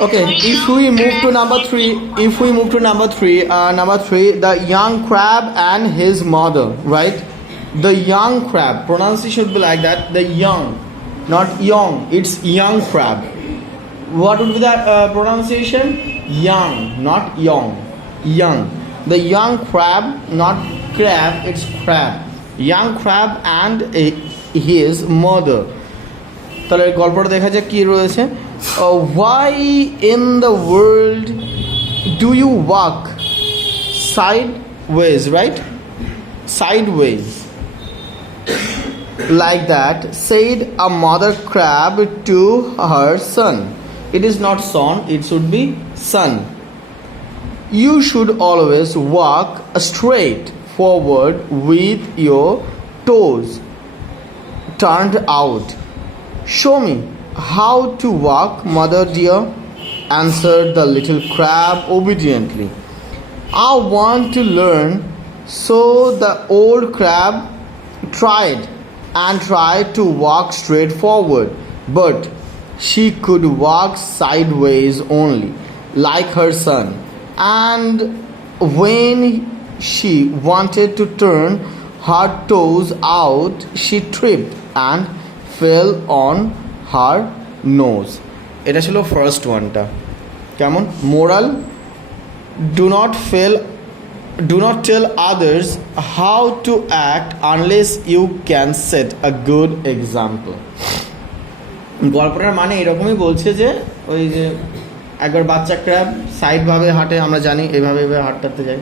Okay, if we move to number three, the young crab and his mother, right? The young crab, pronunciation should be like that. The young, not young. It's young crab. What would be that pronunciation? Young, not young. Young. The young crab, not crab. It's crab. Young crab and his mother. তাহলে গল্পটা দেখা যাক কি রয়েছে. Why in the world do you walk sideways, right? Sideways. Like that, said a mother crab to her son. It is not son, it should be son. You should always walk straight forward with your toes turned out. Show me how to walk, mother dear, answered the little crab obediently. I want to learn. So the old crab tried to walk straight forward, but she could walk sideways only, like her son. And when she wanted to turn her toes out, she tripped and fell on her nose. এটা ছিল ফার্স্ট ওয়ানটা. কেমন? Moral, do not tell others how to act unless you can set a good example. গল্পটার মানে এরকমই বলছে যে ওই যে একবার বাচ্চা ক্র্যাব সাইডভাবে হাঁটে, আমরা জানি এইভাবে এইভাবে হাঁটতে যাই,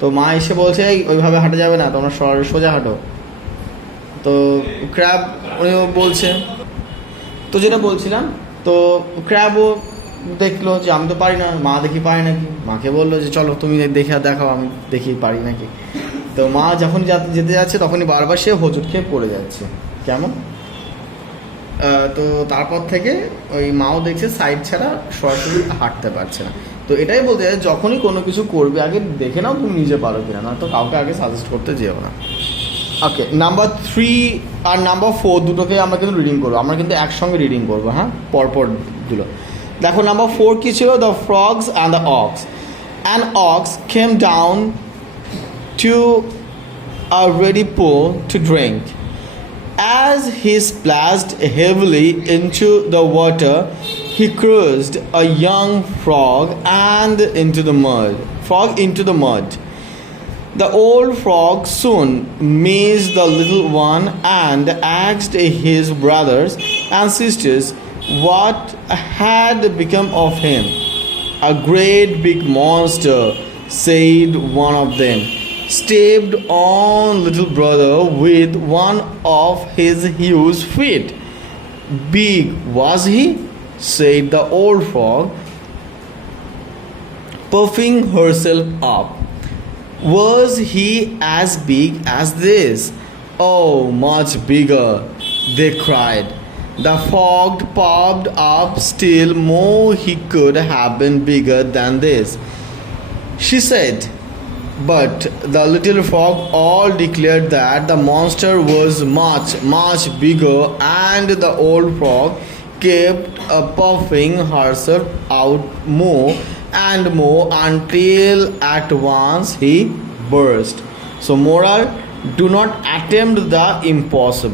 তো মা এসে বলছে এই ওইভাবে হাঁটা যাবে না, তোমরা সোজা হাঁটো. তো ক্র্যাব উনিও বলছে, তো যেটা বলছিলাম, তো ক্র্যাবও দেখলো যে আমি তো পারি না, মা দেখি পারি নাকি, মাকে বললো যে চলো তুমি দেখাও আমি দেখি পারি নাকি. তো মা যখন যেতে যাচ্ছে তখনই বারবার সে হোঁচট খেয়ে পড়ে যাচ্ছে. কেমন? তো তারপর থেকে ওই মাও দেখছে সাইড ছাড়া সরাসরি হাঁটতে পারছে না. তো এটাই বলতে চাই, যখনই কোনো কিছু করবে আগে দেখে নাও তুমি নিজে পারো কিনা, না তো কাউকে আগে সাজেস্ট করতে যেও না. ওকে, নাম্বার 3 আর নাম্বার 4 দুটোকে আমরা কিন্তু রিডিং করবো, আমরা কিন্তু একসঙ্গে রিডিং করবো, হ্যাঁ, পরপর দুটো. দেখো নাম্বার 4 কী ছিল? The frogs and the ox. An ox came down to a ready pool to drink. As he splashed heavily into the water, he crushed a young frog into the mud. The old frog soon missed the little one and asked his brothers and sisters what had become of him. A great big monster, said one of them, stepped on little brother with one of his huge feet. Big was he? Said the old frog, puffing herself up. Was he as big as this? Oh, much bigger, they cried. The frog popped up still more. He could have been bigger than this, she said. But the little frog all declared that the monster was much, much bigger, and the old frog kept puffing herself out more and more until at once he burst. So moral, do not attempt the impossible.